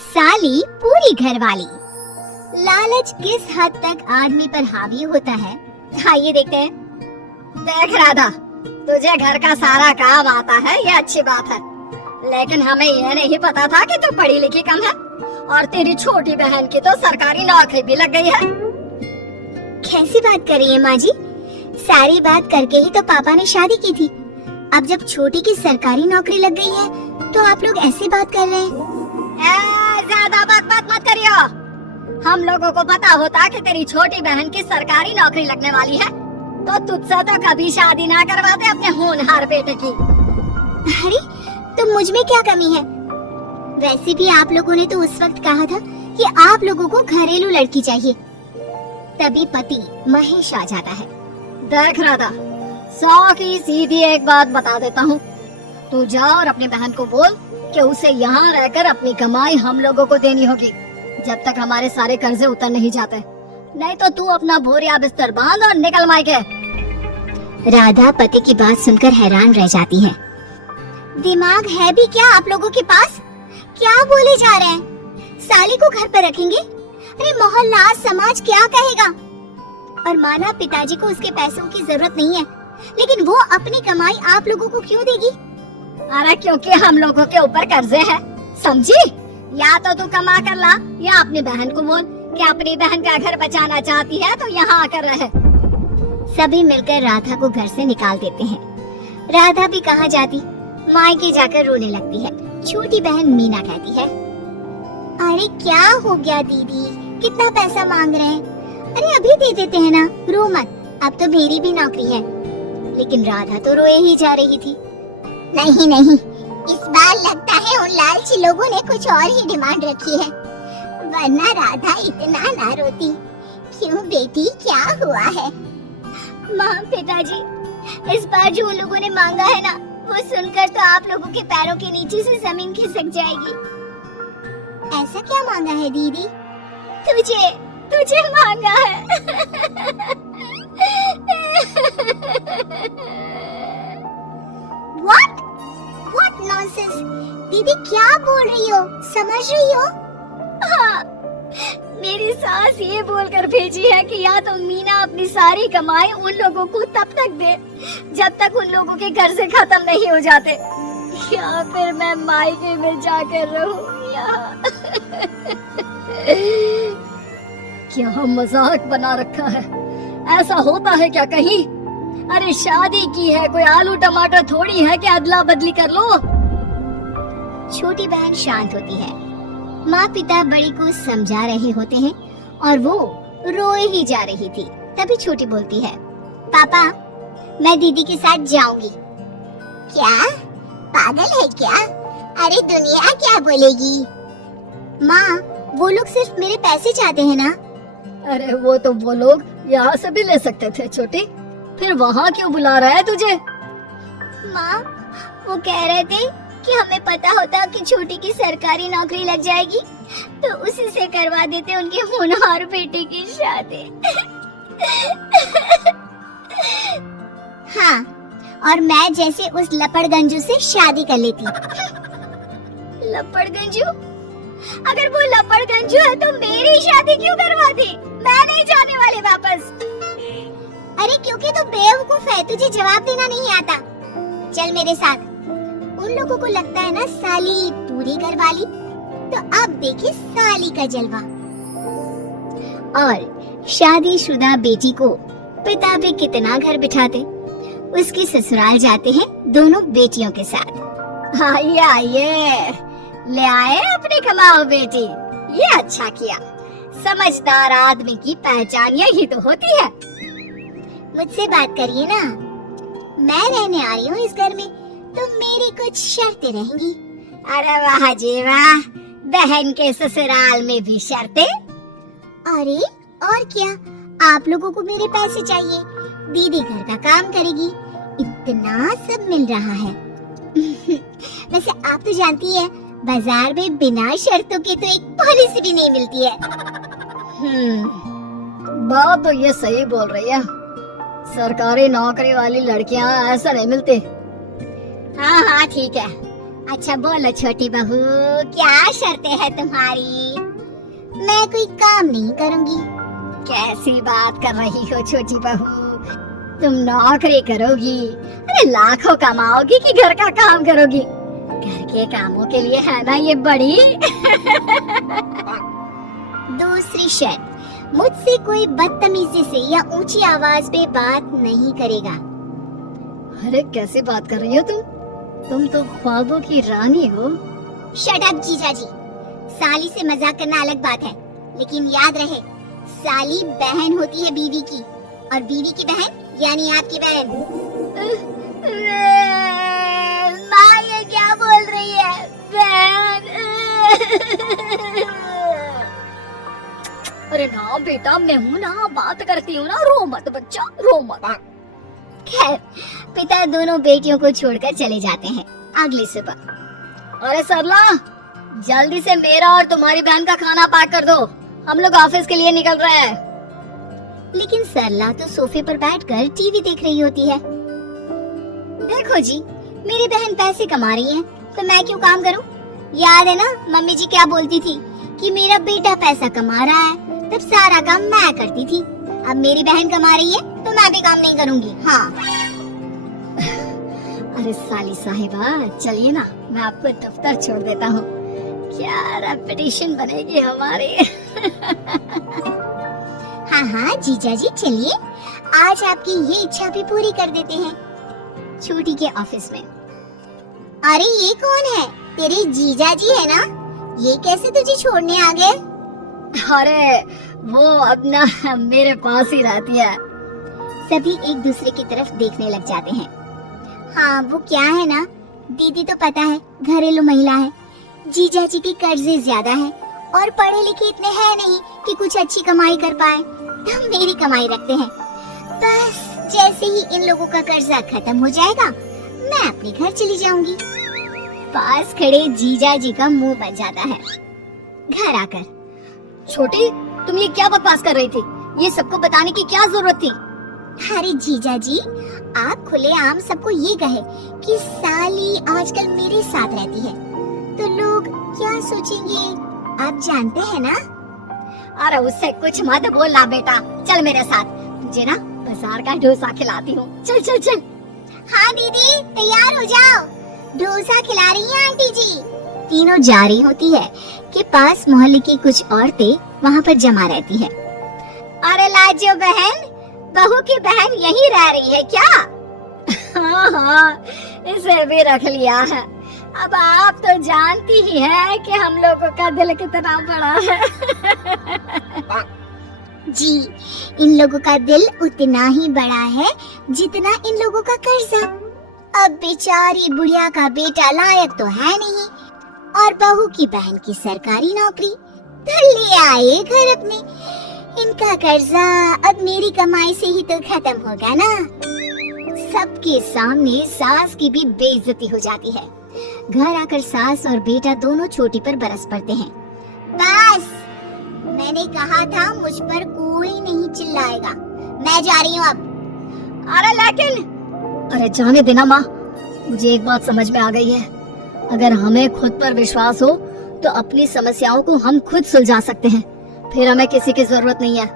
साली पूरी घरवाली। लालच किस हद तक आदमी पर हावी होता है, आइए देखते हैं। देख राधा, तुझे घर का सारा काम आता है, ये अच्छी बात है, लेकिन हमें यह नहीं पता था कि तू पढ़ी लिखी कम है और तेरी छोटी बहन की तो सरकारी नौकरी भी लग गई है। कैसी बात कर रही है माँ जी? सारी बात करके ही तो पापा ने शादी की थी। अब जब छोटी की सरकारी नौकरी लग गई है तो आप लोग ऐसी बात कर रहे हैं। ज्यादा बात मत करियो। हम लोगों को पता होता कि तेरी छोटी बहन की सरकारी नौकरी लगने वाली है तो तुझसे तो कभी शादी ना करवाते अपने होनहार बेटे की। अरे तो मुझ में क्या कमी है? वैसे भी आप लोगों ने तो उस वक्त कहा था कि आप लोगों को घरेलू लड़की चाहिए, तभी पति महेश आ जाता है। देख राधा, 100 की सीधी एक बात बता देता हूँ, तू जा और अपनी बहन को बोल कि उसे यहाँ रहकर अपनी कमाई हम लोगों को देनी होगी जब तक हमारे सारे कर्जे उतर नहीं जाते, नहीं तो तू अपना बोरिया बिस्तर बांध और निकल मायके। राधा पति की बात सुनकर हैरान रह जाती है। दिमाग है भी क्या आप लोगों के पास? क्या बोले जा रहे हैं? साली को घर पर रखेंगे? अरे मोहल्ला समाज क्या कहेगा? और माना पिताजी को उसके पैसों की जरूरत नहीं है, लेकिन वो अपनी कमाई आप लोगों को क्यों देगी? अरे क्योंकि हम लोगों के ऊपर कर्जे हैं, समझी? या तो तू कमा कर ला या अपनी बहन को बोल कि अपनी बहन का घर बचाना चाहती है तो यहाँ आकर रहे। सभी मिलकर राधा को घर से निकाल देते हैं। राधा भी कहाँ जाती, मायके जाकर रोने लगती है। छोटी बहन मीना कहती है, अरे क्या हो गया दीदी, कितना पैसा मांग रहे हैं? अरे अभी दे देते हैं ना, रो मत, अब तो मेरी भी नौकरी है। लेकिन राधा तो रोए ही जा रही थी। नहीं नहीं, इस बार लगता है उन लालची लोगों ने कुछ और ही डिमांड रखी है, वरना राधा इतना ना रोती। क्यों बेटी, क्या हुआ है? माँ पिताजी, इस बार जो उन लोगों ने मांगा है ना, वो सुनकर तो आप लोगों के पैरों के नीचे से जमीन खिसक जाएगी। ऐसा क्या मांगा है दीदी? तुझे मांगा है। What nonsense? दीदी क्या बोल रही हो, समझ रही हो? हाँ, मेरी सास ये बोलकर भेजी है कि या तो मीना अपनी सारी कमाई उन लोगों को तब तक दे जब तक उन लोगों के कर्जे खत्म नहीं हो जाते, या फिर मैं मायके में जाकर रहूं। क्या मजाक बना रखा है? ऐसा होता है क्या कहीं? अरे शादी की है, कोई आलू टमाटर थोड़ी है कि अदला बदली कर लो। छोटी बहन शांत होती है। माँ पिता बड़ी को समझा रहे होते हैं और वो रोए ही जा रही थी। तभी छोटी बोलती है, पापा मैं दीदी के साथ जाऊंगी। क्या पागल है क्या? अरे दुनिया क्या बोलेगी? माँ वो लोग सिर्फ मेरे पैसे चाहते हैं ना। अरे वो लोग यहाँ से भी ले सकते थे छोटी, फिर वहाँ क्यों बुला रहा है तुझे? माँ वो कह रहे थे कि हमें पता होता कि छोटी की सरकारी नौकरी लग जाएगी तो उसी से करवा देते उनके होनहार बेटे की शादी। हाँ, और मैं जैसे उस लपड़गंजू से शादी कर लेती। लपड़गंजू? अगर वो लपड़गंजू है तो मेरी शादी क्यों करवाती? मैं नहीं जाने वाली वापस। अरे क्योंकि तू बेवकूफ है, तुझे जवाब देना नहीं आता। चल मेरे साथ। उन लोगों को लगता है ना साली पूरी घरवाली, तो अब देखे साली का जलवा। और शादीशुदा बेटी को पिता भी कितना घर बिठाते। उसकी ससुराल जाते हैं दोनों बेटियों के साथ। आइए आइए, ले आए अपनी कमाओ बेटी, ये अच्छा किया। समझदार आदमी की पहचान यही तो होती है। मुझसे बात करिए ना, मैं रहने आ रही हूँ इस घर में, तो मेरी कुछ शर्तें रहेंगी। अरे वाह जी वाह, बहन के ससुराल में भी शर्तें? अरे और क्या, आप लोगों को मेरे पैसे चाहिए, दीदी घर का काम करेगी, इतना सब मिल रहा है। वैसे आप तो जानती है बाजार में बिना शर्तों के तो एक पॉलिसी भी नहीं मिलती है। बात तो ये सही बोल रही है, सरकारी नौकरी वाली लड़कियां ऐसा नहीं मिलती। हाँ हाँ ठीक है, अच्छा बोलो छोटी बहू, क्या शर्तें हैं तुम्हारी? मैं कोई काम नहीं करूंगी। कैसी बात कर रही हो छोटी बहू? तुम नौकरी करोगी? अरे लाखों कमाओगी कि घर का काम करोगी? घर के कामों के लिए है ना ये बड़ी। दूसरी शर्त, मुझसे कोई बदतमीजी से या ऊंची आवाज पे बात नहीं करेगा। अरे कैसी बात कर रही हो तुम तो ख्वाबों की रानी हो। शट अप जीजा जी। साली से मजाक करना अलग बात है, लेकिन याद रहे साली बहन होती है बीवी की, और बीवी की बहन यानी आपकी बहन। माँ ये क्या बोल रही है? बहन। अरे ना बेटा, मैं हूँ ना, बात करती हूँ ना, रो मत बच्चा, रो मत। खैर, पिता दोनों बेटियों को छोड़कर चले जाते हैं। अगली सुबह। अरे सरला, जल्दी से मेरा और तुम्हारी बहन का खाना पैक कर दो, हम लोग ऑफिस के लिए निकल रहे हैं। लेकिन सरला तो सोफे पर बैठकर टीवी देख रही होती है। देखो जी, मेरी बहन पैसे कमा रही है, तो मैं क्यों काम करूं? याद है ना मम्मी जी क्या बोलती थी कि मेरा बेटा पैसा कमा रहा है, तब सारा काम मैं करती थी। अब मेरी बहन कमा रही है तो मैं भी काम नहीं करूंगी। हाँ। अरे साली साहिबा, चलिए ना, मैं आपको दफ्तर छोड़ देता हूँ। क्या रेपुटेशन बनेगी हमारी। हाँ हाँ जीजा जी, चलिए आज आपकी ये इच्छा भी पूरी कर देते हैं। छोटी के ऑफिस में। अरे ये कौन है? तेरे जीजा जी है ना? ये कैसे तुझे छोड़ने आ गए? अरे वो अपना मेरे पास ही रहती है। सभी एक दूसरे की तरफ देखने लग जाते हैं। हाँ वो क्या है ना, दीदी तो पता है घरेलू महिला है, जीजा जी के कर्जे ज्यादा है और पढ़े लिखे इतने हैं नहीं कि कुछ अच्छी कमाई कर पाए, तो मेरी कमाई रखते हैं। बस जैसे ही इन लोगों का कर्जा खत्म हो जाएगा, मैं अपने घर चली जाऊंगी। पास खड़े जीजा जी का मुंह बन जाता है। घर आकर, छोटी तुम ये क्या बकवास कर रही थी? ये सबको बताने की क्या जरूरत थी? अरे जीजा जी, आप खुले आम सबको ये कहे कि साली आजकल मेरे साथ रहती है, तो लोग क्या सोचेंगे आप जानते हैं ना? अरे उससे कुछ मत बोलना बेटा, चल मेरे साथ, तुझे ना बाजार का डोसा खिलाती हूँ। चल चल चल। हाँ दीदी तैयार हो जाओ, डोसा खिला रही हैं आंटी जी। तीनों जा रही होती है कि पास मोहल्ले की कुछ औरतें वहाँ पर जमा रहती है। अरे लाजो बहन, बहू की बहन यहीं रह रही है क्या? हाँ हाँ, इसे भी रख लिया है। अब आप तो जानती ही है कि हम लोगों का दिल कितना बड़ा है। जी, इन लोगों का दिल उतना ही बड़ा है जितना इन लोगों का कर्जा। अब बेचारी बुढ़िया का बेटा लायक तो है नहीं, और बहू की बहन की सरकारी नौकरी, तो ले आए घर अपने। इनका कर्जा अब मेरी कमाई से ही तो खत्म होगा ना। सबके सामने सास की भी बेइज्जती हो जाती है। घर आकर सास और बेटा दोनों छोटी पर बरस पड़ते हैं। बस, मैंने कहा था मुझ पर कोई नहीं चिल्लाएगा, मैं जा रही हूँ अब। अरे लेकिन, अरे जाने देना माँ, मुझे एक बात समझ में आ गई है, अगर हमें खुद पर विश्वास हो तो अपनी समस्याओं को हम खुद सुलझा सकते हैं, फिर हमें किसी की जरूरत नहीं है।